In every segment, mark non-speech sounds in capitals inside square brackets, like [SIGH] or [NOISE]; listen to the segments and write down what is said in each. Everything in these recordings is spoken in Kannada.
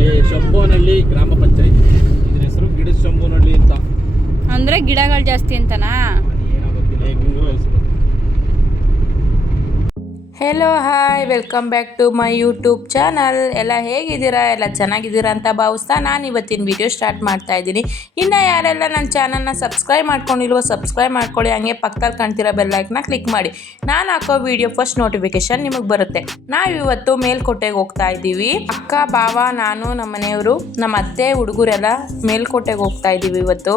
ಏ ಶಂಭೋನಹಳ್ಳಿ ಗ್ರಾಮ ಪಂಚಾಯಿತಿ. ಇದ್ರ ಹೆಸರು ಗಿಡ ಶಂಭೋನಹಳ್ಳಿ ಅಂತ. ಅಂದ್ರೆ ಗಿಡಗಳು ಜಾಸ್ತಿ ಅಂತನಾ ಏನೋ ಗೊತ್ತಿಲ್ಲ ಈಗ ಹಿಂಗೂ ಹೆಸರು hello hi welcome back to my YouTube channel ಎಲ್ಲ ಹೇಗಿದ್ದೀರಾ? ಎಲ್ಲ ಚೆನ್ನಾಗಿದ್ದೀರಾ ಅಂತ ಭಾವಿಸ್ತಾ ನಾನು ಇವತ್ತಿನ ವಿಡಿಯೋ ಸ್ಟಾರ್ಟ್ ಮಾಡ್ತಾ ಇದ್ದೀನಿ. ಇನ್ನು ಯಾರೆಲ್ಲ ನನ್ನ ಚಾನಲ್ನ ಸಬ್ಸ್ಕ್ರೈಬ್ ಮಾಡ್ಕೊಂಡಿಲ್ವೋ ಸಬ್ಸ್ಕ್ರೈಬ್ ಮಾಡ್ಕೊಳ್ಳಿ. ಹಂಗೆ ಪಕ್ಕದಲ್ಲಿ ಕಾಣ್ತಿರೋ ಬೆಲ್ಲೈಕ್ನ ಕ್ಲಿಕ್ ಮಾಡಿ. ನಾನು ಹಾಕೋ ವಿಡಿಯೋ ಫಸ್ಟ್ ನೋಟಿಫಿಕೇಶನ್ ನಿಮಗೆ ಬರುತ್ತೆ. ನಾವು ಇವತ್ತು ಮೇಲ್ಕೋಟೆಗೆ ಹೋಗ್ತಾ ಇದ್ದೀವಿ. ಅಕ್ಕ ಬಾವ ನಾನು ನಮ್ಮ ಮನೆಯವರು ನಮ್ಮ ಅತ್ತೆ ಹುಡುಗರೆಲ್ಲ ಮೇಲ್ಕೋಟೆಗೆ ಹೋಗ್ತಾ ಇದ್ದೀವಿ ಇವತ್ತು.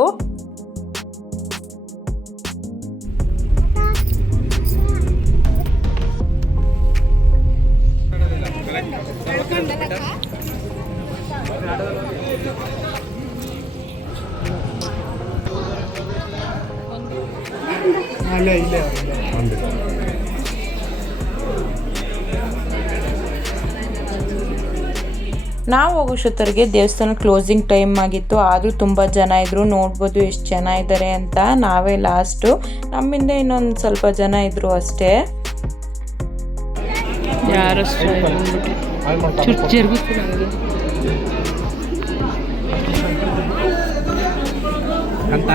ನಾವು ಹೋಗೋಷ್ಟೊತ್ತರಿಗೆ ದೇವಸ್ಥಾನ ಕ್ಲೋಸಿಂಗ್ ಟೈಮ್ ಆಗಿತ್ತು. ಆದರೂ ತುಂಬ ಜನ ಇದ್ರು. ನೋಡ್ಬೋದು ಎಷ್ಟು ಜನ ಇದ್ದಾರೆ ಅಂತ ನಾವೇ ಲಾಸ್ಟು ನಮ್ಮಿಂದ ಇನ್ನೊಂದು ಸ್ವಲ್ಪ ಜನ ಇದ್ರು ಅಷ್ಟೇ. ಅಂತ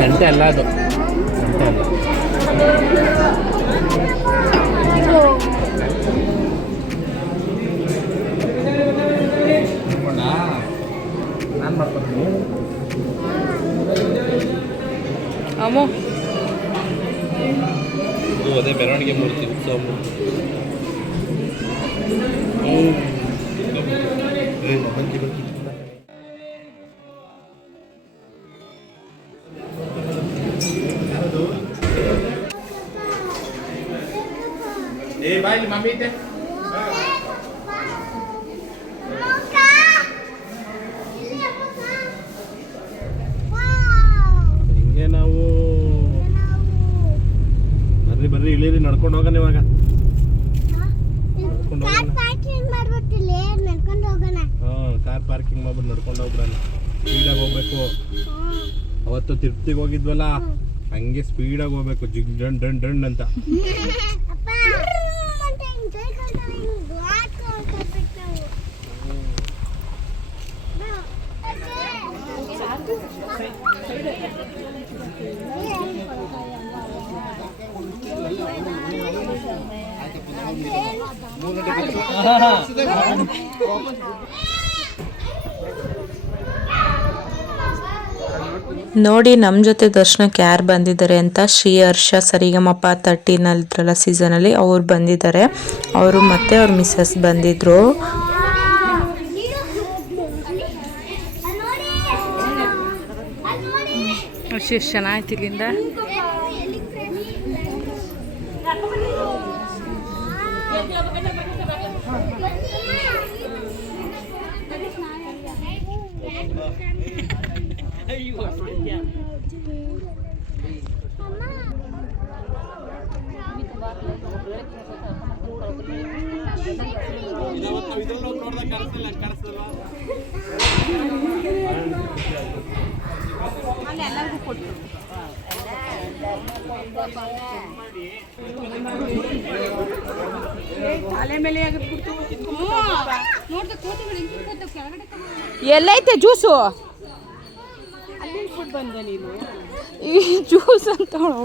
ಗಂಟೆ? ಅಲ್ಲ ಅದು. ಗಂಟೆ ಅಲ್ಲ. ನಾನು ಮಾಡ್ಕೊತೀನಿ. ಅಮ್ಮೋ. ಅದೇ ಮೆರವಣಿಗೆ ಮೂರ್ತಿ ಉತ್ಸವ ಏ ಬಾಯ್ ಮಮ್ಮಿ ಐತೆ ಹಿಂಗೆ ನಾವು ಬರ್ರಿ ಬರ್ರಿ ಇಳೀರಿ ನಡ್ಕೊಂಡು ಹೋಗೋಣ ಇವಾಗ ನಡ್ಕೊಂಡು ಹೋಗೋಣ ಹಾಂ ಕಾರ್ ಪಾರ್ಕಿಂಗ್ ಮಾಡ್ಬಿಟ್ಟು ನಡ್ಕೊಂಡು ಹೋಗ್ಬಿಡಣ ಸ್ಪೀಡಾಗಿ ಹೋಗ್ಬೇಕು ಅವತ್ತು ತಿರುಪ್ತಿಗೆ ಹೋಗಿದ್ವಲ್ಲ? ಹಂಗೆ ಸ್ಪೀಡಾಗಿ ಹೋಗ್ಬೇಕು ಜಿಗ್ ಡಂಡ್ ಡಂಡ್ ಡಂಡ್ ಅಂತ. ನೋಡಿ ನಮ್ಮ ಜೊತೆ ದರ್ಶನಕ್ಕೆ ಯಾರು ಬಂದಿದ್ದಾರೆ ಅಂತ ಶ್ರೀ ಹರ್ಷ ಸರಿಗಮಪ ತರ್ಟೀನಲ್ಲಿದ್ರಲ್ಲ ಸೀಸನಲ್ಲಿ. ಅವ್ರು ಬಂದಿದ್ದಾರೆ. ಅವರು ಮತ್ತೆ ಅವ್ರ ಮಿಸ್ಸಸ್ ಬಂದಿದ್ರು. ಎಷ್ಟು ಚೆನ್ನಾಗಿತ್ತು ಇಲ್ಲಿಂದ? ಎಲ್ಲೈತೆ ಜ್ಯೂಸು? ಈ ಜ್ಯೂಸ್ ಅಂತ ಅವಳು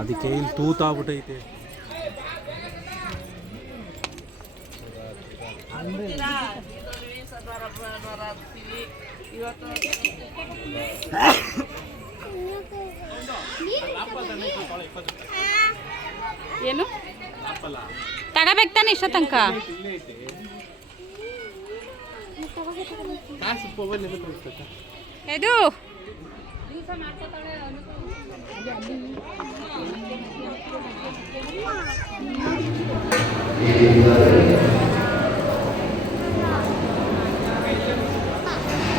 ಅದಕ್ಕೆ ಇಲ್ಲಿ ತೂತಾಗ್ಬಿಟ್ಟೈತೆ ಏನು? ತಗೋಬೇಕು ತಾನೆ ಇಷ್ಟ ತನಕ? ಇದು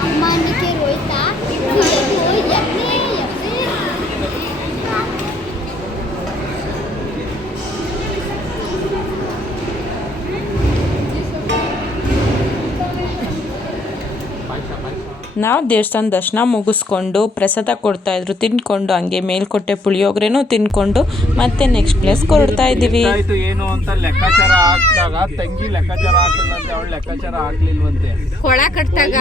ಅಮ್ಮನಿಗೆ ರೋಯ್ತಾ ಇದು ನಾವು ದೇವಸ್ಥಾನ ದರ್ಶನ ಮುಗಿಸ್ಕೊಂಡು ಪ್ರಸಾದ ಕೊಡ್ತಾ ಇದ್ರು ತಿನ್ಕೊಂಡು ಹಂಗೆ ಮೇಲ್ಕೊಟ್ಟೆ ಪುಳಿಯೋಗ್ರೆನೂ ತಿನ್ಕೊಂಡು ಮತ್ತೆ ನೆಕ್ಸ್ಟ್ ಪ್ಲೇಸ್ ಕೊಡ್ತಾ ಇದ್ದೀವಿ. ಆಯ್ತು ಏನು ಅಂತ ಲೆಕ್ಕಾಚಾರ ಹಾಕಿದಾಗ ತಂಗಿ ಲೆಕ್ಕಾಚಾರ ಹಾಕಿದಂತೆ ಅವಳು ಲೆಕ್ಕಾಚಾರ ಹಾಕ್ಲಿಲ್ವಂತೆ. ಕೊಳ ಕಟ್ಟಾಗ.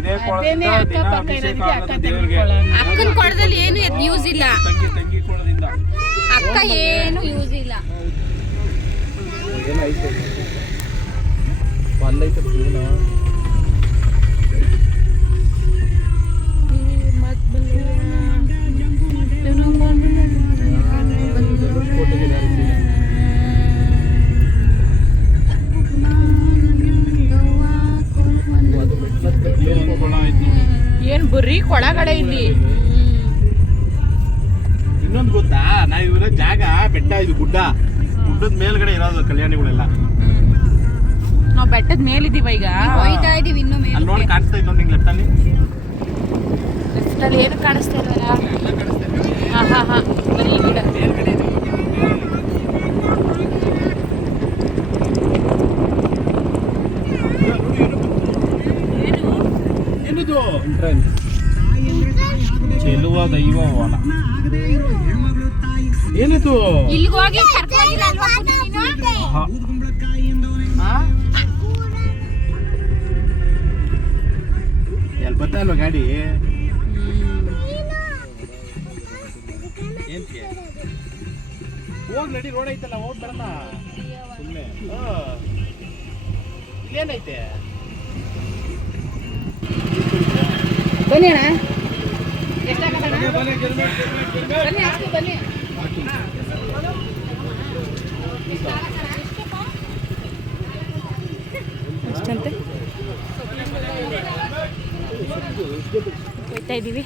ಇದೇ ಕೊಳದಿಂದ ದಿನ ಅಭಿಷೇಕ ಆಗೋದು ದೇವ್ರಿಗೆ. ಅಕ್ಕನ ಕೊಳದಲ್ಲಿ ಏನು ಯೂಸ್ ಇಲ್ಲ. ತಂಗಿ ತಂಗಿ ಕೊಳದಿಂದ. ಅಕ್ಕ ಏನು ಯೂಸ್ ಇಲ್ಲ. ಏನೈತೆ ಅಲ್ಲೈತೆ ಜೀವನ ಏನು ಬುರ್ರಿ ಕೊಳಗಡೆ ಇಲ್ಲಿ? ಇನ್ನೊಂದು ಗೊತ್ತಾ? ನಾವು ಇರೋ ಜಾಗ ಬೆಟ್ಟ ಇದು ಗುಡ್ಡ. ಗುಡ್ಡದ ಮೇಲ್ಗಡೆ ಇರೋದು ಕಲ್ಯಾಣಿಗಳೆಲ್ಲ. ನಾವ್ ಬೆಟ್ಟದ ಮೇಲಿದೀವ ಈಗ? ಹೋಯ್ತಾ ಇದೀವಿ ಇನ್ನು ಅಲ್ಲಿ ನೋಡಿ ಕಾಣಿಸ್ತಾ ಇತ್ತು ನಿಂಗೆ ಲೆಫ್ಟ್ ಅಲ್ಲಿ ಏನು ಕಾಣಿಸ್ತಾ ಇಲ್ವಲ್ಲ? ಹಾಂ ಹಾಂ ಹಾಂ. ಬರೀ ಗಿಡ. ಚೆಲುವ ದೈವ ವನ ಏನಿದು? ಇಲ್ಲಿಗೆ ಹೋಗಿ ಕರ್ಕೊಂಡಿಲ್ಲ ಅಲ್ವಾ. ಎಲ್ಲಿ ಬರ್ತಾ ಇಲ್ವಾ ಗಾಡಿ? ಹೋಗ್ ನಡಿ ರೋಡ್ ಐತಲ್ಲ ಹೋಗ್ ಬರೋಣ ಸುಮ್ಮನೆ ಇಲ್ಲೇನೈತೆ? ಬನ್ನಿ ಅಣ್ಣ? ಬನ್ನಿ ಎಷ್ಟಂತೆ ಹೋಗ್ತಾ ಇದೀವಿ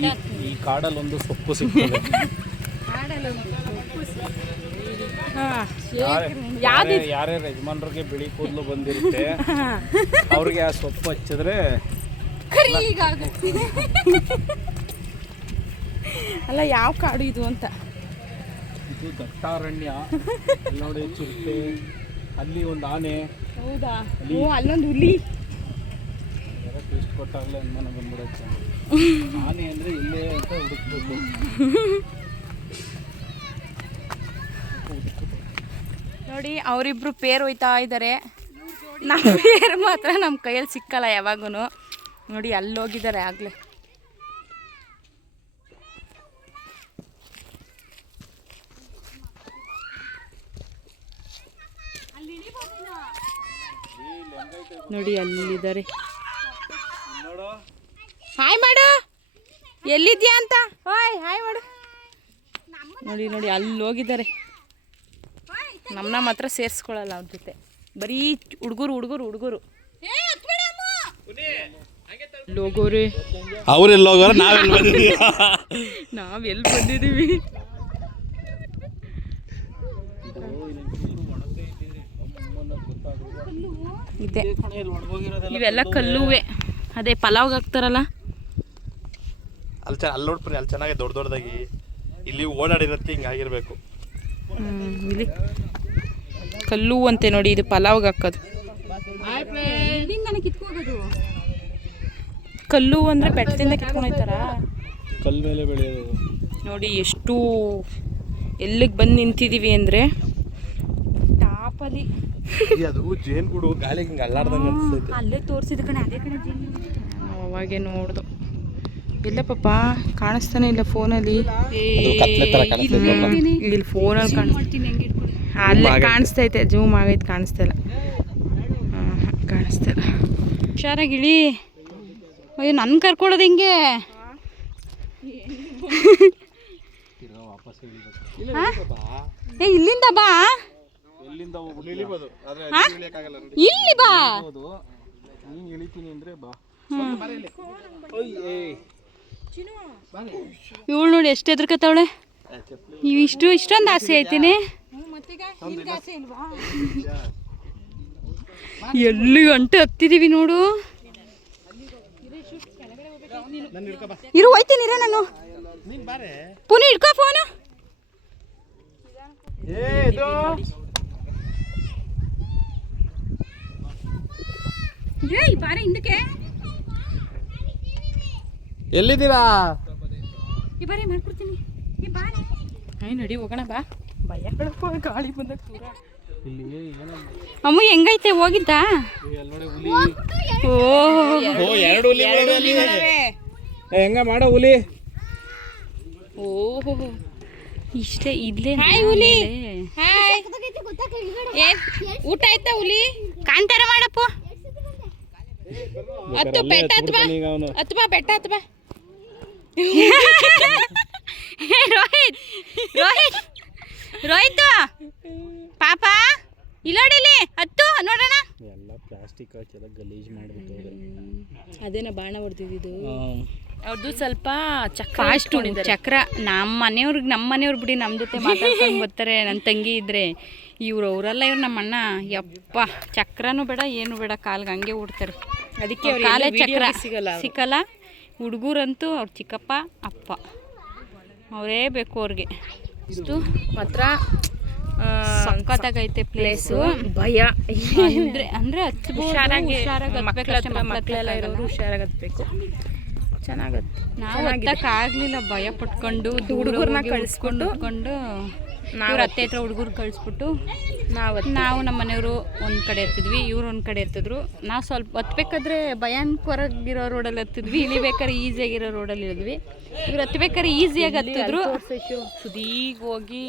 ಈ- ಈ ಕಾಡಲ್ಲಿ ಒಂದು ಸೊಪ್ಪು ಸಿಗ್ತದೆ. [LAUGHS] ಹಾ ಯಾರೇ- ಯಾರೇ ಯಾರೇ ಯಜಮಾನ್ರಿಗೆ ಬಿಳಿ ಕೂದಲು ಬಂದಿರುತ್ತೆ [LAUGHS] ಅವ್ರಿಗೆ ಆ ಸೊಪ್ಪು ಹಚ್ಚಿದ್ರೆ ಅಲ್ಲ ಯಾವ ಕಾಡು ಇದು ಅಂತ? ಇದು ದಟ್ಟಾರಣ್ಯ ನೋಡಿ ಚಿರತೆ ಅಲ್ಲಿ ಒಂದು ಆನೆ. ಹೌದಾ? ಓ ಅಲ್ಲೊಂದು ಹುಲಿ. ಟೇಸ್ಟ್ ಕೊಟ್ಟಾಗಲೇ ಅನುಮಾನ ಬಂದ್ಬಿಡುತ್ತೆ. [LAUGHS] ಆನೆ ಅಂದರೆ ಇಲ್ಲೇ ಅಂತ ಹುಡುಕ್ಬೇಕು [LAUGHS] ನೋಡಿ ಅವರಿಬ್ರು ಪೇರ್ ಹೋಯ್ತಾ ಇದ್ದಾರೆ ನಮ್ಮ [LAUGHS] ಪೇರ್ ಮಾತ್ರ ನಮ್ಮ ಕೈಯಲ್ಲಿ ಸಿಕ್ಕಲ್ಲ ಯಾವಾಗೂ ನೋಡಿ ಅಲ್ಲಿ ಹೋಗಿದ್ದಾರೆ ಆಗಲೇ. ನೋಡಿ ಅಲ್ಲಿದ್ದಾರೆ. ಹಾಯ್ ಮಾಡು. ಎಲ್ಲಿದ್ಯಾ ಅಂತ? ಹಾಯ್ ಹಾಯ್ ಮಾಡು. ನೋಡಿ ನೋಡಿ ಅಲ್ಲಿ ಹೋಗಿದ್ದಾರೆ ನಮ್ಮನ್ನ ಮಾತ್ರ ಸೇರಿಸ್ಕೊಳ್ಳಲ್ಲ ಅವ್ರ ಜೊತೆ. ಬರೀ ಹುಡುಗರು ಹುಡುಗರು ಹುಡುಗರು. ಲೋಗೋರೆ ಅವ್ರೆಲ್ಲ ಹೋಗೋರು ನಾವೆಲ್ಲ ಬಂದಿದ್ದೀವಿ? ನಾವ್ ಎಲ್ಲಿ ಬಂದಿದೀವಿ ಇದೆ. ಇವೆಲ್ಲ ಕಲ್ಲುವೆ. ಅದೇ ಪಲಾವ್ಗೆ ಹಾಕ್ತಾರಲ್ಲ? ಅಲ್ಲಿ ಚೆನ್ನ ಅಲ್ಲಿ ನೋಡ್ರಿ ಅಲ್ಲಿ ಚೆನ್ನಾಗಿ ದೊಡ್ಡ ದೊಡ್ಡದಾಗಿ ಇಲ್ಲಿ ಓಡಾಡಿರತ್ತೆ ಹಿಂಗಾಗಿರ್ಬೇಕು ಇಲ್ಲಿ ಕಲ್ಲು ಅಂತೆ ನೋಡಿ ಇದು ಪಲಾವ್ಗೆ ಹಾಕೋದು. ಕಲ್ಲು ಅಂದ್ರೆ ಬೆಟ್ಟದಿಂದ ಕಿತ್ಕೊಂಡೋಯ್ತಾರ ನೋಡಿ ಎಷ್ಟು ಎಲ್ಲಿಗೆ ಬಂದು ನಿಂತಿದ್ದೀವಿ ಅಂದರೆ ಟಾಪಲ್ಲಿ. ಅಲ್ಲೇ ತೋರಿಸಿದ ಕಣೆ ಅದೇ ಕಣೆ ಅವಾಗೆ ನೋಡ್ದು. ಇಲ್ಲ ಪಾಪ ಕಾಣಿಸ್ತಾನೆ ಇಲ್ಲ ಫೋನಲ್ಲಿ. ಇಲ್ಲಿ ಫೋನಲ್ಲಿ ಕಾಣಿಸ್ತೀನಿ ಅಲ್ಲೇ ಕಾಣಿಸ್ತೈತೆ ಜೂಮ್ ಆಗೈತೆ ಕಾಣಿಸ್ತಾ ಇಲ್ಲ. ಹಾಂ ಕಾಣಿಸ್ತಾ ಇಲ್ಲ. ಹುಷಾರಾಗಿಳಿ ಅಯ್ಯೋ ನನ್ನ ಕರ್ಕೊಳ್ಳೋದು ಹಿಂಗೆ? ಏ ಇಲ್ಲಿಂದ ಬಾ. ಇಲ್ಲಿ ಬಾ. ನೀನು ಇಳಿತೀನಿ ಅಂದ್ರೆ ಬಾ. ಇವಳು ನೋಡಿ ಎಷ್ಟು ಎದುರ್ಕತ್ತವಳೆ ಇವು ಇಷ್ಟು ಇಷ್ಟೊಂದು ಆಸೆ ಐತಿನಿ. ಎಲ್ಲಿ ಗಂಟೆ ಹತ್ತಿದೀವಿ ನೋಡು. ಇರು, ಹೋಯ್ತೀನಿ, ಇರ ನಾನು. ಪುನಃ ಇಟ್ಕೋ ಫೋನು ಏಯ್, ಬಾರೆ ಹಿಂದಕ್ಕೆ. ಎಲ್ಲಿದ್ದೀರಾ? ಈ ಬಾರಿ ಮಾಡ್ಕೊಡ್ತೀನಿ ಈ ಬಾರಿ ಆಯ್ ನಡಿ ಹೋಗೋಣ ಬಾ. ಭಯ ಗಾಳಿ ಬಂದಾಗ ದೂರ ಅಮ್ಮ ಹೆಂಗೈತೆ? ಹೋಗಿದ್ದ? ಓ ಓ ಎರಡು ಹುಲಿ ಹೆಂಗ ಮಾಡೋ ಹುಲಿ. ಓಹೋ. ಇಷ್ಟೇ ಇಲ್ಲೇ ಹಾಯ್ ಹುಲಿ. ಹಾಯ್ ಊಟ ಆಯ್ತಾ ಹುಲಿ? ಕಾಂತಾರ ಮಾಡಪ್ಪ. ಹತ್ತು ಬೆಟ್ಟ ಹತ್ತು ಬಾ. ಹತ್ತು ಬಾ ಬೆಟ್ಟ ಹತ್ತು ಬಾ. ರೋಹಿತ್ ರೋಹಿತ್ ರೋಹಿತ್ ಪಾಪ ಇಲ್ಲೋಡಿಲಿ ಹತ್ತು ನೋಡೋಣ ಎಲ್ಲ ಪ್ಲಾಸ್ಟಿಕ್ ಹಾಕಿ ಗಲೀಜ್ ಮಾಡ್ಬಿಟ್ಟು ಅದೇನ ಬಾಣ ಹೊಡೆದಿದ್ದು ಅವ್ರದ್ದು ಸ್ವಲ್ಪ ಚಕ್ರ ಚಕ್ರ ನಮ್ಮ ಮನೆಯವ್ರಿಗೆ ನಮ್ಮ ಮನೆಯವ್ರು ಬಿಡಿ ನಮ್ಮ ಜೊತೆ ಮಾತಾಡ್ಕೊಂಡು ಬರ್ತಾರೆ ನನ್ನ ತಂಗಿ ಇದ್ರೆ ಇವ್ರು ಅವರೆಲ್ಲ ಇವ್ರು ನಮ್ಮ ಅಣ್ಣ ಯಪ್ಪ ಚಕ್ರನೂ ಬೇಡ ಏನು ಬೇಡ ಕಾಲ್ಗೆ ಹಂಗೆ ಉಡ್ತಾರೆ ಅದಕ್ಕೆ ಕಾಲೇ ಚಕ್ರ ಸಿಗಲ್ಲ ಸಿಕ್ಕಲ್ಲ ಹುಡುಗರಂತೂ ಅವ್ರ ಚಿಕ್ಕಪ್ಪ ಅಪ್ಪ. ಅವರೇ ಬೇಕು ಅವ್ರಿಗೆ. ಇಷ್ಟು ಮಾತ್ರ. ಸಖತ್ತಾಗೈತೆ ಪ್ಲೇಸು ಭಯ. ಅಂದರೆ ಅಂದರೆ ಹತ್ತು ಹುಷಾರಾಗಿ ಮಕ್ಕಳೆಲ್ಲ ಇರೋರು ಹುಷಾರಾಗಿ ಹತ್ಬೇಕು. ಚೆನ್ನಾಗತ್ತೆ. ನಾವು ಹತ್ತಕ್ಕಾಗಲಿಲ್ಲ ಭಯ ಪಟ್ಕೊಂಡು ಹುಡುಗರನ್ನ ಕಳಿಸ್ಕೊಂಡು ಕೊಂಡು ನಾವು ಅತ್ತೆ ಹತ್ರ ಹುಡುಗರು ಕಳಿಸ್ಬಿಟ್ಟು ನಾವು ನಾವು ನಮ್ಮ ಮನೆಯವರು ಒಂದು ಕಡೆ ಇರ್ತಿದ್ವಿ ಇವ್ರು ಒಂದು ಕಡೆ ಇರ್ತಿದ್ರು. ನಾವು ಸ್ವಲ್ಪ ಹತ್ಬೇಕಾದ್ರೆ ಭಯಾನಕರಾಗಿರೋ ರೋಡಲ್ಲಿ ಹತ್ತಿದ್ವಿ ಇಳಿಬೇಕಾದ್ರೆ ಈಸಿಯಾಗಿರೋ ರೋಡಲ್ಲಿ ಇಳಿದ್ವಿ. ಇವ್ರು ಹತ್ಬೇಕಾದ್ರೆ ಈಸಿಯಾಗಿ ಹತ್ತಿದ್ರು. ಸುದೀಗ ಹೋಗಿ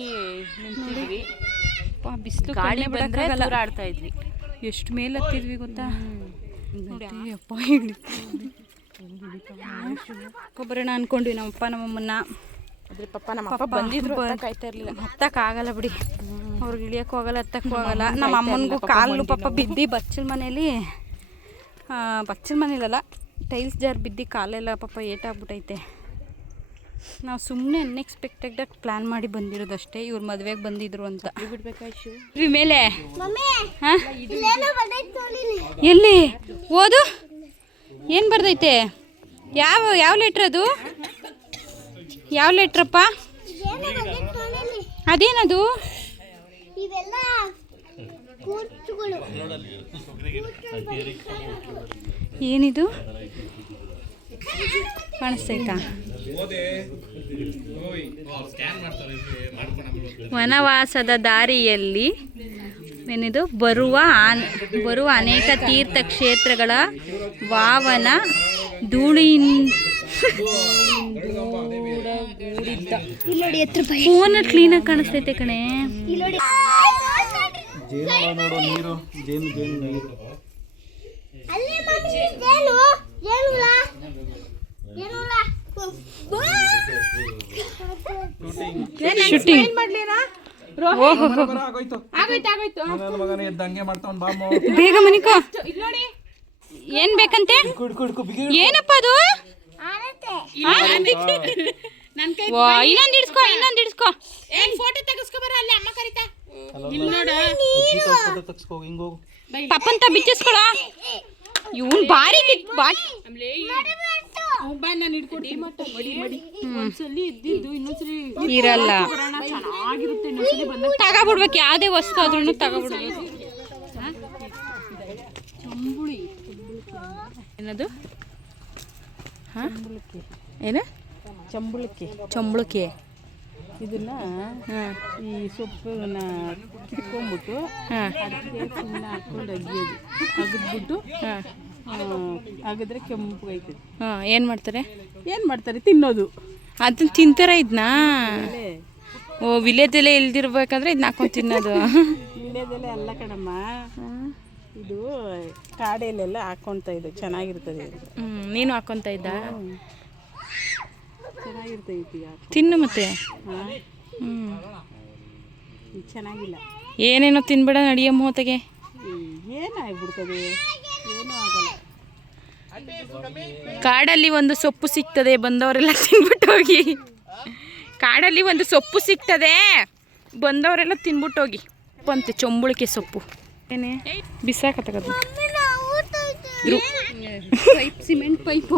ನಿಂತಿದ್ವಿ. ಬಿಸಿಲು ಗಾಳಿ ಬಂದ್ರೆ ಆಡ್ತಾ ಇದ್ವಿ. ಎಷ್ಟು ಮೇಲೆ ಹತ್ತಿದ್ವಿ ಗೊತ್ತಾ? ಅಪ್ಪ ಕೊಬ್ಬರಣ್ಣ ಅನ್ಕೊಂಡ್ವಿ ನಮ್ಮಪ್ಪ ನಮ್ಮಮ್ಮನ್ನ. ಅದ್ರ ಪಪ್ಪ ನಮ್ಮ ಅಪ್ಪ ಬಂದಿದ್ರು ಕಾಯ್ತಾ ಇರ್ಲಿಲ್ಲ. ಹತ್ತಕ್ ಆಗಲ್ಲ ಬಿಡಿ ಅವ್ರಿಗೆ ಇಳಿಯೋಕ್ಕೂ ಆಗಲ್ಲ ಹತ್ತಕ್ಕೂ ಆಗಲ್ಲ ನಮ್ಮ ಅಮ್ಮನಿಗೂ ಕಾಲು ಪಾಪ ಬಿದ್ದು ಬಚ್ಚಲ ಮನೇಲಿ ಬಚ್ಚಲ್ ಮನೇಲಲ್ಲ ಟೈಲ್ಸ್ ಜಾರ್ ಬಿದ್ದು ಕಾಲೆಲ್ಲ ಪಾಪ ಏಟಾಗ್ಬಿಟ್ಟೈತೆ ನಾವು ಸುಮ್ಮನೆ ಅನ್ಎಕ್ಸ್ಪೆಕ್ಟೆಡಾಗಿ ಪ್ಲ್ಯಾನ್ ಮಾಡಿ ಬಂದಿರೋದಷ್ಟೇ ಇವ್ರ ಮದುವೆಗೆ ಬಂದಿದ್ರು ಅಂತ. ಬಿಡ್ಬೇಕಾಯ್ತು ಮೇಲೆ. ಎಲ್ಲಿ? ಓದು? ಏನು ಬರ್ದೈತೆ? ಯಾವ ಯಾವ ಲೆಟ್ರ್ ಅದು? ಯಾವ ಲೆಟ್ರಪ್ಪ? ಅದೇನದು? ಏನಿದು? ಕಾಣಿಸ್ತೈತಾ? ವನವಾಸದ ದಾರಿಯಲ್ಲಿ ಏನಿದು? ಬರುವ ಆನ್ ಬರುವ ಅನೇಕ ತೀರ್ಥ ಕ್ಷೇತ್ರಗಳ ವಾವನ ಧೂಳಿನ ಇಲ್ಲಿ ನೋಡಿ ಆಗಿ ಭಯ ಫೋನ್ ಕ್ಲೀನಾಗಿ ಕಾಣಿಸ್ತೈತೆ ಕಣೆ. ಇಲ್ಲಿ ನೋಡಿ. ಜೇನು ನೋಡು ನೀರು ಜೇನು ಜೇನು ನೀರು. ಅಲ್ಲೇ ಮಮ್ಮಿ ಜೇನು ಜೇನುಳ ಜೇನುಳ ಶೂಟಿಂಗ್. ಆಗೋಯ್ತು. ನನ್ನ ಮಗನ ಎದ್ದು ಹಂಗೆ ಮಾಡ್ತಾವ್ ಬಾಮು ಬೇಗ ಮನಿಕ. ಏನ್ ಬೇಕಂತೆ? ಏನಪ್ಪ ಅದು? ವಾ, ಇಡ್ಸ್ಕೋ ಇಡ್ಸ್ಕೊ ಇಡ್ಸ್ಕೋ ಇಡ್ಸ್ಕೊ ಫೋಟೋ ತಗ್ಸ್ಕೋ ಹಿಂಗೋಗು ಪಪ್ಪಂತ ಬಿಚ್ಚಿಸ್ಕೊಳ. ಇವನ್ ಬಾರಿ ಕಿತ್ ಬಾರಿ ಇರಲ್ಲ. ತಗೋಬಿಡ್ಬೇಕು ಯಾವ್ದೇ ವಸ್ತು ಆದ್ರೂ ತಗೋಬಿಡ್ಬೇಕು. ಏನದು? ಏನ ಏನು? ಚಂಬಳಕ್ಕೆ ಚಂಬಳಕ್ಕೆ ಇದನ್ನ ಈ ಸೊಪ್ಪನ್ನ ಕಿತ್ಕೊಂಡ್ಬಿಟ್ಟು ಅದಕ್ಕೆ ಸುಮ್ಮನೆ ಹಾಕೊಂಡು ಅಗಿಯೋದು ಅಗದ್ಬಿಟ್ಟು ಅಗದ್ರೆ ಕೆಂಪಗೈತದೆ ಹಾಂ ಏನು ಮಾಡ್ತಾರೆ? ಏನು ಮಾಡ್ತಾರೆ? ತಿನ್ನೋದು. ಅದನ್ನ ತಿಂತಾರ ಇದನ್ನ ಓ ವಿಲೇದೆಲೆ ಇಲ್ದಿರ್ಬೇಕಂದ್ರೆ ಇದನ್ನ ಹಾಕೊಂಡು ತಿನ್ನೋದು. ವಿಲೇದೆಲೆ ಅಲ್ಲ ಕಣಮ್ಮ. ಇದು ಕಾಡೆಲೆಲ್ಲ ಹಾಕ್ಕೊಳ್ತಾ ಇದೆ ಚೆನ್ನಾಗಿರ್ತದೆ. ನೀನು ಹಾಕೊಂತ ಇದ್ದ? ಚೆನ್ನಾಗಿರ್ತೈತಿ ತಿನ್ನು ಮತ್ತೆ? ಚೆನ್ನಾಗಿಲ್ಲ. ಏನೇನೋ ತಿನ್ಬೇಡ ನಡಿಯಮ್ಮ ಹೊತ್ತಿಗೆ ಏನಾಗ್ಬಿಡ್ತದೆ ಏನೂ ಆಗಲ್ಲ. ಕಾಡಲ್ಲಿ ಒಂದು ಸೊಪ್ಪು ಸಿಗ್ತದೆ ಬಂದವರೆಲ್ಲ ತಿನ್ಬಿಟ್ಟು ಹೋಗಿ. ಕಾಡಲ್ಲಿ ಒಂದು ಸೊಪ್ಪು ಸಿಗ್ತದೆ ಬಂದವರೆಲ್ಲ ತಿನ್ಬಿಟ್ಟು ಹೋಗಿ. ಬಂತೆ ಚೊಂಬುಳಿಕೆ ಸೊಪ್ಪು. ಏನೇ? ಬಿಸಾಕತ್ತಕದು ಪೈಪ್ ಸಿಮೆಂಟ್ ಪೈಪು.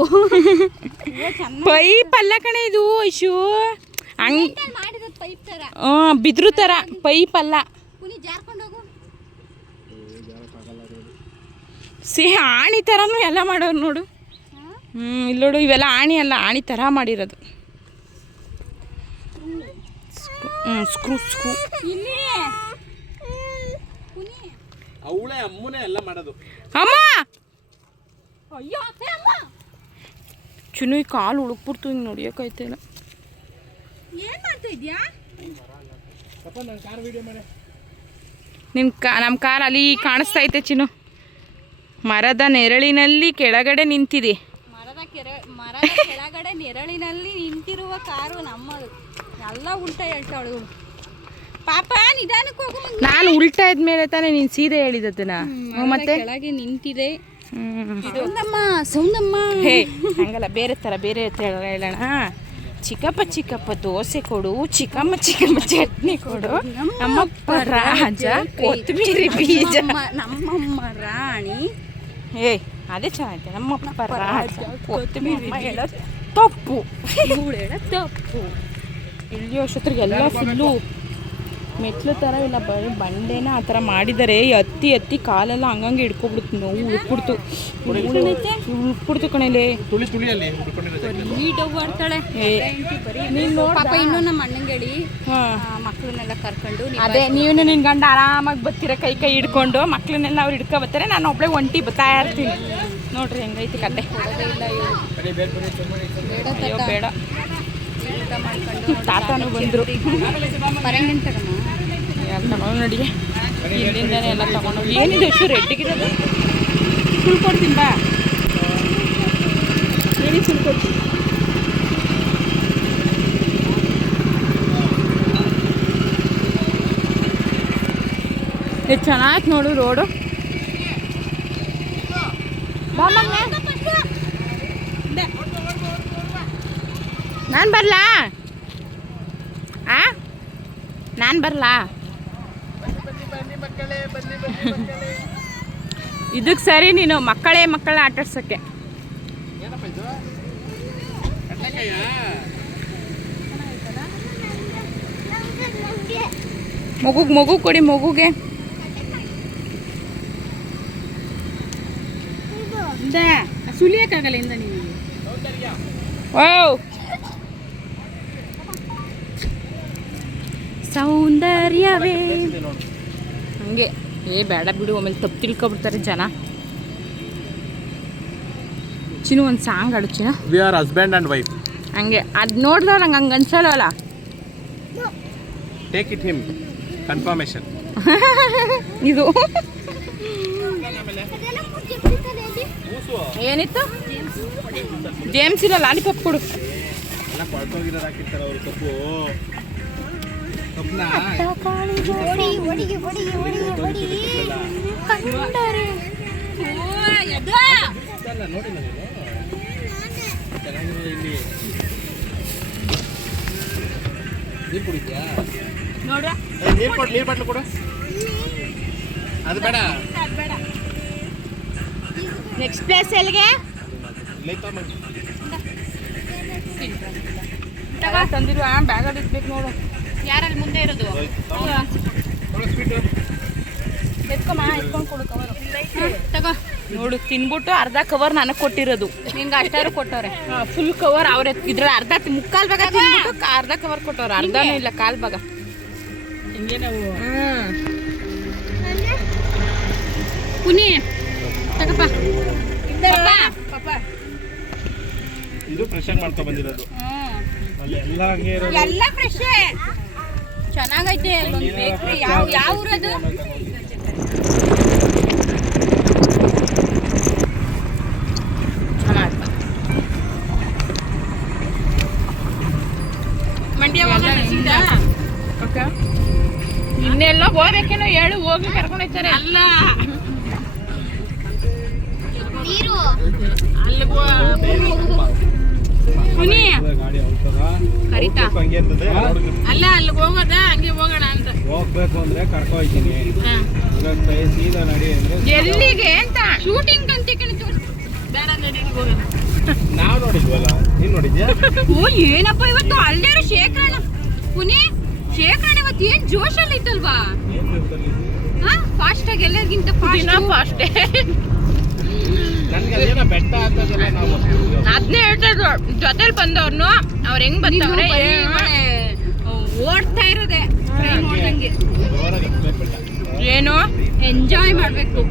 ಪೈಪ್ ಅಲ್ಲ ಕಣೆ ಇದು ಐಶು. ಹಂಗ್ ತರ. ಹ್ಞೂ ಬಿದ್ರು ಥರ ಪೈಪ್ ಅಲ್ಲ. ಕುನಿ ಜಾರ್ಕೊಂಡು ಹೋಗು. ಸಿ ಆಣಿ ಥರನೂ ಎಲ್ಲ ಮಾಡೋರು ನೋಡು. ಹ್ಞೂ ಇಲ್ಲಿ ನೋಡು ಇವೆಲ್ಲ ಆಣಿ ಅಲ್ಲ ಆಣಿ ಥರ ಮಾಡಿರೋದು. ಹ್ಞೂ ಸ್ಕ್ರೂ ಸ್ಕ್ರೂ. ಅವಳೇ ಅಮ್ಮನೇ ಎಲ್ಲ ಮಾಡೋದು. ಅಮ್ಮ! ಚುನು ಈ ಕಾಲು ಉಳುಕ್ಬಿಡ್ತು ಹಿಂಗೆ ನೋಡಿಯೋಕೈತಿಲ್ಲ ಏನ್ ಮಾಡ್ತಾ ಇದ್ಯಾ? ಪಾಪ ನನ್ನ ಕಾರ್ ವಿಡಿಯೋ ಮಾಡಿ. ನಿನ್ನ ಕಾ ನಮ್ಮ ಕಾರ್ ಅಲ್ಲಿ ಕಾಣಿಸ್ತಾ ಐತೆ ಚಿನ್ನು. ಮರದ ನೆರಳಿನಲ್ಲಿ ಕೆಳಗಡೆ ನಿಂತಿದೆ. ಮರದ ಕೆರೆ ಮರದ ಕೆಳಗಡೆ ನೆರಳಿನಲ್ಲಿ ನಿಂತಿರುವ ಕಾರು ನಮ್ಮದು. ಎಲ್ಲ ಉಲ್ಟಾ ಹೇಳ್ತಾಳು ಪಾಪ ನಿಧಾನಕ್ಕೆ ಹೋಗು ನಾನು ಉಲ್ಟಾ ಇದ್ಮೇಲೆ ತಾನೇ ನೀನು ಸೀದೆ ಹೇಳಿದ್ದನ್ನ ಮತ್ತೆ? ಕೆಳಗೆ ನಿಂತಿದೆ. ಸೌಂದಮ್ಮ ಸೌಂದಮ್ಮ. ಹೇ ಹಂಗಲ್ಲ ಬೇರೆ ಥರ ಬೇರೆ ಥರ ಹೇಳೋಣ. ಚಿಕ್ಕಪ್ಪ ಚಿಕ್ಕಪ್ಪ ದೋಸೆ ಕೊಡು ಚಿಕ್ಕಮ್ಮ ಚಿಕ್ಕಮ್ಮ ಚಟ್ನಿ ಕೊಡು. ನಮ್ಮಪ್ಪ ರಾಜ ಕೊತ್ತಂಬರಿ ಬೀಜ. ನಮ್ಮಮ್ಮ- ರಾಣಿ. ಏಯ್ ಅದೇ ಚೆನ್ನಾಗಿದೆ ನಮ್ಮಪ್ಪ ರಾಜ ಕೊತ್ತಂಬರಿ ಬೀಜ. ತಪ್ಪು. ತಪ್ಪು. ಇಲ್ಲಿ ಅಷ್ಟೊತ್ತಿಗೆ ಎಲ್ಲ ಫುಲ್ಲು ಮೆಟ್ಲು ಥರ ಇಲ್ಲ ಬರೀ ಬಂಡೆನ ಆ ಥರ ಮಾಡಿದ್ದಾರೆ ಅತ್ತಿ ಹತ್ತಿ ಹತ್ತಿ ಕಾಲೆಲ್ಲ ಹಂಗಂಗೆ ಹಿಡ್ಕೊಬಿಡ್ತು ನೋವು ಉಳ್ಬಿಡ್ತು ಉಳ್ಬಿಡ್ತು ಕಣೇಲಿ ಆಡ್ತಾಳೆ. ಪಾಪ ಇನ್ನೂ ನಮ್ಮ ಅಣ್ಣಂಗಳಿ ಹಾಂ. ಮಕ್ಕಳನ್ನೆಲ್ಲ ಕರ್ಕೊಂಡು ಅದೇ ನೀವು ನಿನ್ನ ಗಂಡ ಆರಾಮಾಗಿ ಬರ್ತೀರ ಕೈ ಕೈ ಹಿಡ್ಕೊಂಡು ಮಕ್ಳನ್ನೆಲ್ಲ ಅವ್ರು ಹಿಡ್ಕೊ ಬರ್ತಾರೆ ನಾನು ಒಬ್ಳೆ ಒಂಟಿ ಬರ್ತಾ ಇರ್ತೀನಿ ನೋಡ್ರಿ ಹೆಂಗೈತಿ ಕತೆ. ಅಯ್ಯೋ ಬೇಡ. ತಾತನೂ ಬಂದರು. ತಗೊಂಡು ನೋಡಿ ಇಲ್ಲಿಂದಾನೆ ಎಲ್ಲ ತಗೊಂಡು ಏನಿದೆ ಅಷ್ಟು ರೆಡ್ಗಿರೋದು ಸುಲ್ಕೊಡ್ತೀನಿ ಬಾ. ಹೇಳಿ ಸುಲ್ ಕೊಡ್ತೀನಿ. ಎಷ್ಟು ಚೆನ್ನಾಗಿ ನೋಡು ರೋಡು. ನಾನು ಬರಲಾ? ಆ? ನಾನು ಬರಲಾ? ಇದಕ್ಕೆ ಸರಿ ನೀನು ಮಕ್ಕಳೇ ಮಕ್ಕಳ ಆಟಾಡ್ಸೋಕ್ಕೆ ಮಗುಗೆ ಮಗು ಕೊಡಿ ಮಗುಗೆ. ಸುಲಿಯಕ್ಕಾಗಲ್ಲ ಇಂದ ನೀವು ಓ. ಸೌಂದರ್ಯವೇ. ಹಂಗೆ. ಏ ಬೇಡ ಬಿಡು ಆಮೇಲೆ ತಪ್ಪು ತಿಳ್ಕೊಬಿಡ್ತಾರೆ ಜನ. ಚಿನ್ನು ಒಂದು ಸಾಂಗ್ ಹಾಡು ಚಿನ್ನ. We are husband and wife ಹಂಗೆ. ಅದು ನೋಡಿದ್ರೆ ನಂಗೆ ಹಂಗೆ ಅನ್ಸಲ್ಲ ಟೇಕ್ ಇಟ್ ಹಿಮ್ ಕನ್ಫರ್ಮೇಶನ್ ಇದು. ಏನಿತ್ತು? ಜೇಮ್ಸ್ ಇಲ್ಲ ಲಾಲಿಪಾಪ್ ಕೊಡು. ನೀರು ಬಾಟ್ಲು ಕೊಡು ಅದು ಬೇಡ ನೆಕ್ಸ್ಟ್ ಪ್ಲೇಸ್ ಎಲ್ಲಿಗೆ ತಂದಿರು ಬ್ಯಾಗಲ್ಲಿ ಇಡ್ಬೇಕು ನೋಡು ಮುಂದೆ ಇರೋದು. ಎತ್ಕೊಮ್ಮ ಎತ್ಕೊಂಡು ಕೊಡು ಕವರ್ ತಗೋ. ನೋಡು ತಿನ್ಬಿಟ್ಟು ಅರ್ಧ ಕವರ್ ನನಗೆ ಕೊಟ್ಟಿರೋದು. ನಿಂಗೆ ಅಷ್ಟಾರು ಕೊಟ್ಟವ್ರೆ. ಫುಲ್ ಕವರ್ ಅವ್ರ. ಇದ್ರ ಅರ್ಧ ತಿ- ಮುಕ್ಕಾಲ್ ಭಾಗ ತಿನ್ಬಿಟ್ಟು ಅರ್ಧ ಕವರ್ ಕೊಟ್ಟವ್ರು. ಅರ್ಧನೂ ಇಲ್ಲ ಕಾಲ್ ಭಾಗ. ಹಿಂಗೆ ನಾವು ಹ್ಮ್ ಪುನಿ ತಗಪ್ಪ. ಇದು ಫ್ರೆಶ್ ಆಗಿ ಮಾಡ್ಕೊ ಬಂದಿರೋದು. ಅಲ್ಲಿ ಎಲ್ಲ ಹಂಗೆ ಇರೋದು. ಎಲ್ಲ ಫ್ರೆಶ್ ಚೆನ್ನಾಗೈತೆ ಅಲ್ಲೊಂದು ಬೇಕ್ರಿ ಯಾವ ಯಾವ ಊರದು ಇನ್ನೆಲ್ಲ ಹೋಗ್ಬೇಕೇನೋ ಹೇಳು ಹೋಗಿ ಕರ್ಕೊಂಡು ಹೋಗ್ತಾರೆ. ಅಲ್ಲ. ನೀರು ಅಲ್ಲಿಗೆ ಪುನಿ ಗಾಡಿ ಹೋಗ್ತದ? ಕರಿತಾ. ಅಲ್ಲ ಅಲ್ಲಿಗೆ ಹೋಗೋದ ಹಂಗೆ ಹೋಗೋಣ ಅಂತ. ಹೋಗ್ಬೇಕು ಅಂದ್ರೆ ಕರ್ಕೊ ಹೋಯ್ತೀನಿ. ಸೀದಾ ನಡಿ ಅಂದ್ರೆ ಎಲ್ಲಿಗೆ ಅಂತ? ಶೂಟಿಂಗ್ ಅಂತ ಬೇಡ ನಡಿ ಹೋಗೋಣ. ನಾವ್ ನೋಡಿದ್ವಲ್ಲ? ನೀನ್ ನೋಡಿದ್ಯಾ? ಓ ಏನಪ್ಪ ಇವತ್ತು ಅಲ್ಲೇ ಶೇಖರಣ? ಪುನಿ ಶೇಖರಣ ಇವತ್ತು ಏನ್ ಜೋಶಲ್ಲಿ ಇತ್ತಲ್ವಾ? ಫಾಸ್ಟ್ ಆಗಿ ಎಲ್ಲರಿಗಿಂತ ಫಾಸ್ಟ್ ಫಾಸ್ಟ್ ಅಷ್ಟೇ ನನ್ಗೆ ಅದೇನೋ ಬೆಟ್ಟ ಹತ್ತದಲ್ಲ ನಾವು ಅದನ್ನೇ ಹೇಳ್ತಾ ಇದ್ರು. ಜೊತೆಲಿ ಬಂದವ್ರನ್ನು ಅವ್ರು ಹೆಂಗ್ ಬಂದವ್ರೆ? ಓಡ್ತಾ ಇರೋದೆ. ಏನು? ಎಂಜಾಯ್ ಮಾಡ್ಬೇಕು.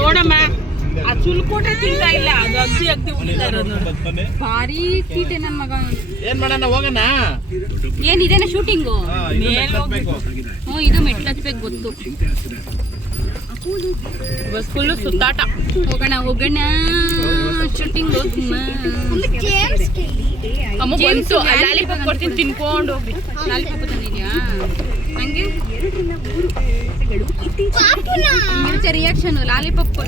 ನೋಡಮ್ಮ. ಆ ಸುಲ್ಕೋಟೆ ತಿಂತಾ ಇಲ್ಲ ಅದು ಅಗ್ದಿ ಅಗ್ದಿ ಉಳಿತಾ ಇರೋದು. ಭಾರಿ ಕೀಟೆ ನನ್ ಮಗ. ಏನ್ ಮಾಡೋಣ ಹೋಗೋಣ? ಏನ್ ಇದೇನ ಶೂಟಿಂಗು ಹ್ಞೂ ಇದು ಮೆಟ್ಲು ಹತ್ಬೇಕು ಗೊತ್ತು. ಬಸ್ ಫುಲ್ಲು ಸುತ್ತಾಟ ಹೋಗೋಣ ಹೋಗೋಣ ಶೂಟಿಂಗ್ ಹೋಗಮ್ಮ ಅಮ್ಮ James ಬಂತು ಗೆ ಲಾಲಿಪಾಪ್ ಕೊಡ್ತೀನಿ ತಿನ್ಕೊಂಡು ಹೋಗ್ಲಿ ಲಾಲಿಪಾಪ್ ತಂದಿದ್ಯಾ ನಂಗೆ ರಿಯಾಕ್ಷನ್ ಲಾಲಿಪಾಪ್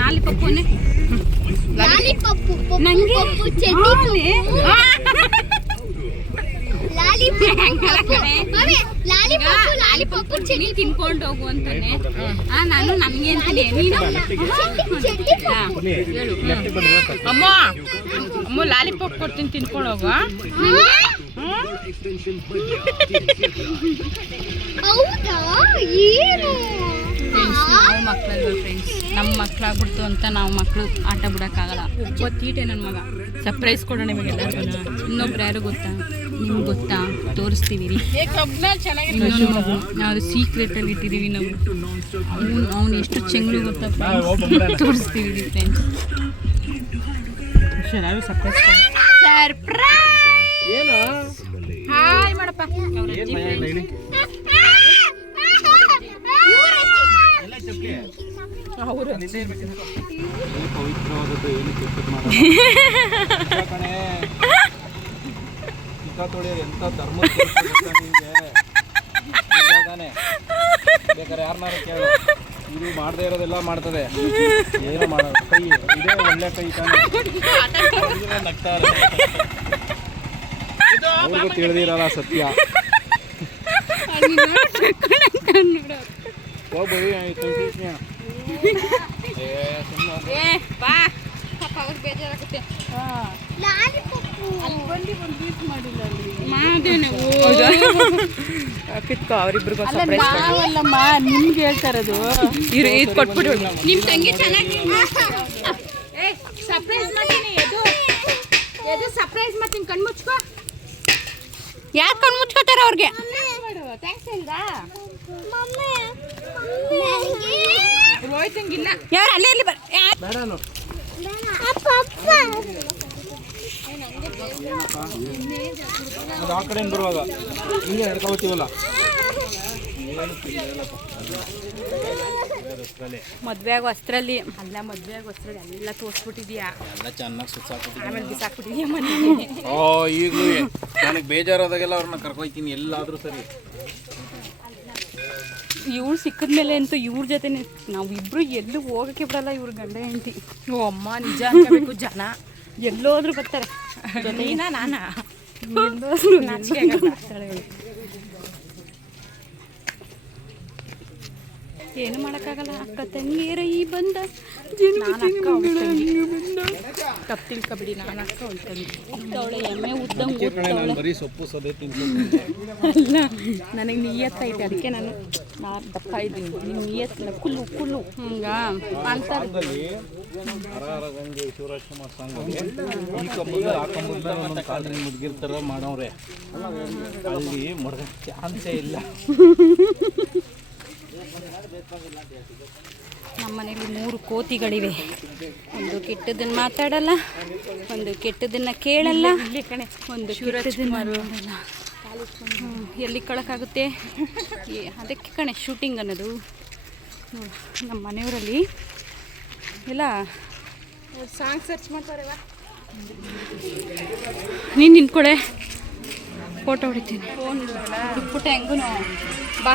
ಲಾಲಿಪಾಪ್ ನಂಗೆ ನೀನ್ ತಿನ್ಕೊಂಡು ಹೋಗು ಅಂತಾನೆ ಆ ನಾನು ನನ್ಗೆ ಅಂತಾನೆ ನೀನು. ಅಮ್ಮ ಅಮ್ಮ ಲಾಲಿಪಾಪ್ ಕೊಡ್ತೀನಿ ತಿನ್ಕೊಂಡು ಹೋಗು ಹೌದಾ? ಏನು? ನಾವು ಮಕ್ಕಳಲ್ವ ಫ್ರೆಂಡ್ಸ್ ನಮ್ಮ ಮಕ್ಕಳಾಗ್ಬಿಡ್ತು ಅಂತ ನಾವು ಮಕ್ಕಳು ಆಟ ಬಿಡೋಕ್ಕಾಗಲ್ಲ. ಒಬ್ಬ ತೀಟೆ ನನ್ನ ಮಗ. ಸರ್ಪ್ರೈಸ್ ಕೊಡೋಣ ನಿಮಗೆಲ್ಲ. ಇನ್ನೊಬ್ರು ಯಾರು ಗೊತ್ತಾ? ನಿಮ್ಗೆ ಗೊತ್ತಾ? ತೋರಿಸ್ತೀವಿ ರೀ. ಇನ್ನೊಂದು ಮಗು ನಾವು ಸೀಕ್ರೆಟಲ್ಲಿ ಇಟ್ಟಿದ್ದೀವಿ ನಾವು. ಅವ್ನು ಅವನು ಎಷ್ಟು ಚೆಂಗ್ಳು ಗೊತ್ತಾ? ತೋರಿಸ್ತೀವಿ ರೀ ಫ್ರೆಂಡ್ಸ್ ಚೆನ್ನಾಗಿ ಸರ್ಪ್ರೈಸ್ ಏನು? ಹಾಯ್ ಮಾಡಪ್ಪ. [LAUGHS] ಪವಿತ್ರವಾದದ್ದು ಏನು [LAUGHS] ಚಿಕ್ಕ ತೊಳೆಯೋರು ಎಂತ ಧರ್ಮ ತಾನೆ? ಬೇಕಾದ್ರೆ ಯಾರನ್ನಾರು ಕೇಳು. ಇದು ಮಾಡದೇ ಇರೋದೆಲ್ಲ ಮಾಡ್ತದೆ. ಏನೋ ಮಾಡೋದು ಕೈ ಇದೇ ಒಳ್ಳೆ ಕೈ ನಗ್ತಾರೆ ಅವ್ರಿಗೂ ತಿಳಿದಿರಲ್ಲ ಸತ್ಯ. ಹೋಗ್ಬೋದು ಏ ಸುಮ್ಮನೆ ಏ ಬಾ ಅವ್ರು ಬೇಜಾರಾಗುತ್ತೆ ಕಿತ್ಕೋ ಅವ್ರಿಬ್ರಿಗೂ ಸರ್ಪ್ರೈಸ್ ನಾವಲ್ಲಮ್ಮ ನಿಮ್ಗೆ ಹೇಳ್ತಾ ಇರೋದು ಇರು ಇದು ಕೊಟ್ಬಿಡು. ನಿಮ್ಮ ತಂಗಿ ಚೆನ್ನಾಗಿ ಸರ್ಪ್ರೈಸ್ ಮಾಡ್ತೀನಿ ಎದು. ಎದು ಸರ್ಪ್ರೈಸ್ ಮಾಡ್ತೀನಿ ಕಣ್ಣು ಮುಚ್ಕೋ. ಯಾಕೆ ಕಣ್ಣು ಮುಚ್ಕೋತಾರೆ ಅವ್ರಿಗೆ? ಥ್ಯಾಂಕ್ಸ್ ಹೇಳ್ದಾ? ಯಾರು ಅಲ್ಲೇ ಅಲ್ಲಿ ಬರ್ ಬೇಡನು ಅದು ಆ ಕಡೆಯಿಂದ ಬರುವಾಗ. ಹಿಂಗೆ ಹಿಡ್ಕೊಳ್ತೀವಲ್ಲ ಮದ್ವೆ ವಸ್ತ್ರಲ್ಲಿ ಅಲ್ಲ ಮದ್ವೆ ವಸ್ತ್ರಲ್ಲಿ ಎಲ್ಲ ತೋರಿಸ್ಬಿಟ್ಟಿದ್ಯಾ. ಎಲ್ಲ ಚೆನ್ನಾಗಿ ಸುತ್ತಾಕ್ಬಿಟ್ಟಿದ್ಯಾ ಆಮೇಲೆ ಬಿಸಾಕ್ಬಿಟ್ಟಿದ್ಯಾ ಮನೆಗೆ ಓ ಈಗಲೂ ನನಗೆ ಬೇಜಾರಾದಾಗೆಲ್ಲ ಅವ್ರನ್ನ ಕರ್ಕೊಯ್ತೀನಿ ಎಲ್ಲಾದರೂ ಸರಿ. ಇವ್ರು ಸಿಕ್ಕಿದ್ಮೇಲೆ ಅಂತೂ ಇವ್ರ ಜೊತೆನೆ. ನಾವು ಇಬ್ರು ಎಲ್ಲೂ ಹೋಗಕ್ಕೆ ಬಿಡಲ್ಲ ಇವ್ರ ಗಂಡ ಹೆಂಡತಿ. ಓ ಅಮ್ಮ ನಿಜ ಅನ್ಕೋಬೇಕು ಜನ. ಎಲ್ಲೋದ್ರೂ ಬರ್ತಾರೆ. ನೀನಾ ನಾನಾ? ಏನು ಮಾಡೋಕ್ಕಾಗಲ್ಲ ಅಕ್ಕ ತಂಗಿಯರ ಈ ಬಂದ ನಾನು ಅಕ್ಕ ಅವ್ಳ್ ತಂಗಿ ತಪ್ಪು ತಿಳ್ಕೊಬಿಡಿ ನಾನು ಅಕ್ಕ ಅವ್ಳ್ ತಂಗಿ ಅವಳೆ ಎಮ್ಮೆ ಉದ್ದಂಗೆ ಬರೀ ಸೊಪ್ಪು ಸದೆ ತಿಂತೀನಿ ಅಲ್ಲ ನನಗೆ ನಿಯತ್ತೈತೆ ಅದಕ್ಕೆ ನಾನು ನಾ ದಪ್ಪ ಇದ್ದೀನಿ. ನಿಯತ್ತಿಲ್ಲ ಕುಲ್ಲು ಕುಲ್ಲು. ಹಂಗ? ಅಂತಾರೆ ಸಾಂಗಲ್ಲಿ ಹರ ಹರ ಗಂಗೆ ಶಿವರಾಜಕುಮಾರ್ ಸಾಂಗಲ್ಲಿ ಈ ಕಂಬದ ಆ ಕಂಬದ ಒಂದೊಂದು ಕಾಲದಲ್ಲಿ ಮುದ್ಗಿರ್ತಾರ ಮಾಡವ್ರೆ. ಅಲ್ಲಿ ಚಾನ್ಸೇ ಇಲ್ಲ. [LAUGHS] ನಮ್ಮ ಮನೇಲಿ ಮೂರು ಕೋತಿಗಳಿವೆ. ಒಂದು ಕೆಟ್ಟದನ್ನ ಮಾತಾಡಲ್ಲ ಒಂದು ಕೆಟ್ಟದನ್ನ ಕೇಳಲ್ಲ ಒಂದು ಮಾಡಲ್ಲ ಎಲ್ಲಿ ಕಳಕಾಗುತ್ತೆ? ಅದಕ್ಕೆ ಕಣೆ ಶೂಟಿಂಗ್ ಅನ್ನೋದು. ನಮ್ಮ ಮನೆಯವರಲ್ಲಿ ಇಲ್ಲ ಸಾಂಗ್ ಸರ್ಚ್ ಮಾಡ್ತಾರೆ ನೀನು ನಿಂತ್ಕೊಳೆ ಫೋಟೋ ಹೊಡಿತೀನಿ. ಫೋನ್ ಪುಟ್ಟ ಹೆಂಗೂ ಬಾ.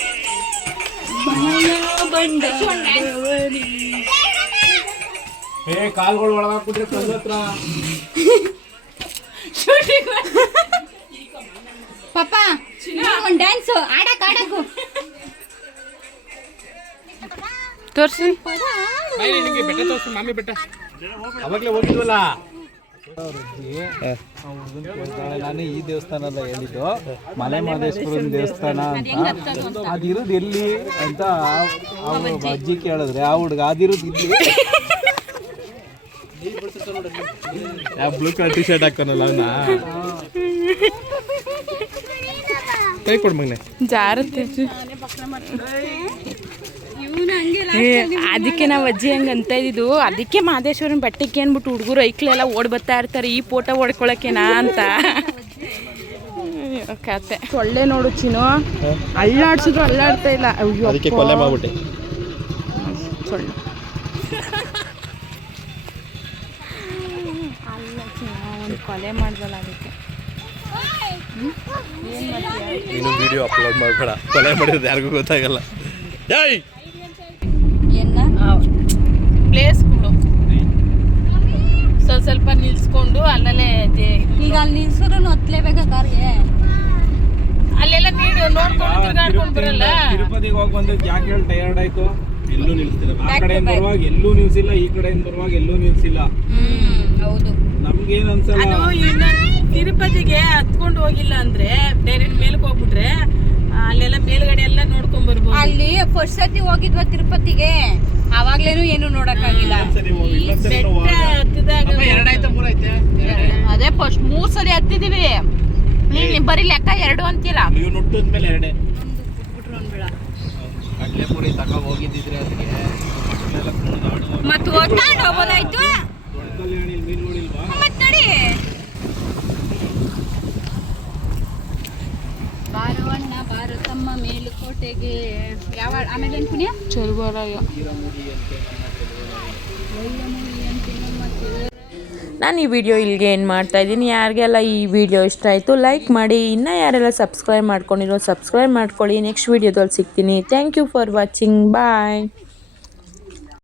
ಏ ಕಾಲ್ಗಳು ಒಳಗಾಕ್ಬಿಟ್ರೆ ಕಲ್ಲು ಹತ್ರ. ಪಾಪ ಒಂದು ಡ್ಯಾನ್ಸು ಆಡಕ್ ಆಡಕು. ತೋರ್ಸಿ. ಬೆಟ್ಟ ತೋರ್ಸಿ ಮಾಮಿ ಬೆಟ್ಟ. ಅವಾಗ್ಲೇ ಹೋಗಿದ್ವಲ್ಲ? ನಾನು ಈ ದೇವಸ್ಥಾನದ ಹೇಳಿದ್ದು ಮಲೆ ಮಹದೇಶ್ವರನ ದೇವಸ್ಥಾನ ಅಂತ. ಅದಿರೋದು ಎಲ್ಲಿ ಅಂತ ಅವ್ರು ಅಜ್ಜಿ ಕೇಳಿದ್ರೆ ಆ ಹುಡುಗ ಅದಿರೋದು ಇಲ್ಲಿ. ಬ್ಲೂ ಕಲರ್ ಟಿ ಶರ್ಟ್ ಹಾಕೋನಲ್ಲ ಅವನ? ಕೈ ಕೊಡ್ ಜಾರತ್ತೆ. ಅದಕ್ಕೆ ನಾವು ಅಜ್ಜಿ ಹಂಗೆ ಅಂತ ಇದ್ದಿದ್ದು. ಅದಕ್ಕೆ ಮಹದೇಶ್ವರನ ಬೆಟ್ಟಕ್ಕೆ ಅಂದ್ಬಿಟ್ಟು ಹುಡುಗರು ಐಕ್ಲೆಲ್ಲ ಓಡ್ ಬರ್ತಾ ಇರ್ತಾರೆ ಈ ಫೋಟೋ ಹೊಡ್ಕೊಳಕೇನಾ ಅಂತ. ಕತೆ. ಸೊಳ್ಳೆ ನೋಡು ಚಿನ್ನು. ಅಳ್ಳಾಡ್ಸಿದ್ರು ಅಳ್ಳಾಡ್ತಾ ಇಲ್ಲ. ಅಯ್ಯೋ ಅದಕ್ಕೆ ಕೊಲೆ ಮಾಡ್ಬಿಟ್ಟೆ. ಸೊಳ್ಳೆ. ಒಂದು ಕೊಲೆ ಮಾಡ್ದಲ್ಲ ಅದಕ್ಕೆ. ಏನು ವಿಡಿಯೋ ಅಪ್ಲೋಡ್ ಮಾಡಬೇಡ. ಕೊಲೆ ಮಾಡಿದ್ರೆ ಯಾರಿಗೂ ಗೊತ್ತಾಗಲ್ಲ. ಏಯ್! ಪ್ಲೇಸ್ಗಳು ಸ್ವಲ್ಪ ಸ್ವಲ್ಪ ನಿಲ್ಸ್ಕೊಂಡು ಅಲ್ಲಲ್ಲೇ ಈಗ ಅಲ್ಲಿ ನಿಲ್ಸಿದ್ರು ಒತ್ಲೇಬೇಕಾ ಕಾರ್ಗೆ? ಅಲ್ಲೆಲ್ಲ ನೀಡು ನೋಡ್ಕೊಂಡು ತಿರ್ಗಾಡ್ಕೊಂಡು ಬರಲ್ಲ. ತಿರುಪತಿಗೆ ಹೋಗಿ ಬಂದು ಯಾಕೆ ಹೇಳಿ ಟಯರ್ಡ್ ಆಯ್ತು. ಎಲ್ಲೂ ನಿಲ್ಸಿಲ್ಲ ಆ ಕಡೆಯಿಂದ ಬರುವಾಗ ಎಲ್ಲೂ ನಿಲ್ಸಿಲ್ಲ ಈ ಕಡೆಯಿಂದ ಬರುವಾಗ ಎಲ್ಲೂ ನಿಲ್ಸಿಲ್ಲ. ಹ್ಮ್ ಹೌದು. ನಮ್ಗೇನ್ ಅನ್ಸಲ್ಲ. ತಿರುಪತಿಗೆ ಹತ್ಕೊಂಡು ಹೋಗಿಲ್ಲ ಅಂದ್ರೆ ಡೈರೆಕ್ಟ್ ಮೇಲಕ್ಕೆ ಹೋಗ್ಬಿಟ್ರೆ ಅಲ್ಲೆಲ್ಲ ಮೇಲ್ಗಡೆ ಎಲ್ಲ ನೋಡ್ಕೊಂಡ್ ಬರ್ಬೋದು. ಅಲ್ಲಿ ಫಸ್ಟ್ ಸತಿ ಹೋಗಿದ್ವಾ ತಿರುಪತಿಗೆ? ಅವಾಗ್ಲೇನು ಏನು ನೋಡಕ್ಕಾಗಿಲ್ಲ. ಅದೇ ಫಸ್ಟ್ ಮೂರ್ ಸರಿ ಹತ್ತಿದೀವಿ. ನೀನ್ ಬರೀ ಲೆಕ್ಕ ಎರಡು ಅಂತೀರ? ಮತ್ ಓದ್ಕೊಂಡು ಹೋಗೋದಾಯ್ತು ದೊಡ್ಡ ಕಲ್ಯಾಣಿ ಮೀನ್ ನೋಡಿಲ್ವಾ? ಮತ್ ನಡಿ. ಬಾರವಣ್ಣ ಭಾರತಮ್ಮ ಮೇಲುಕೋಟೆಗೆ ಯಾವ ಆಮೇಲೆ ಏನ್ ಪುಣ್ಯ? ಚಲುವರಾಯ ನಾನು ಈ ವಿಡಿಯೋ ಇಲ್ಲಿಗೆ ಏನು ಮಾಡ್ತಾ ಇದ್ದೀನಿ. ಯಾರಿಗೆಲ್ಲ ಈ ವಿಡಿಯೋ ಇಷ್ಟ ಆಯಿತು ಲೈಕ್ ಮಾಡಿ. ಇನ್ನೂ ಯಾರೆಲ್ಲ ಸಬ್ಸ್ಕ್ರೈಬ್ ಮಾಡ್ಕೊಂಡಿರೋ ಸಬ್ಸ್ಕ್ರೈಬ್ ಮಾಡ್ಕೊಳ್ಳಿ. ನೆಕ್ಸ್ಟ್ ವಿಡಿಯೋದಲ್ಲಿ ಸಿಗ್ತೀನಿ. Thank you for watching bye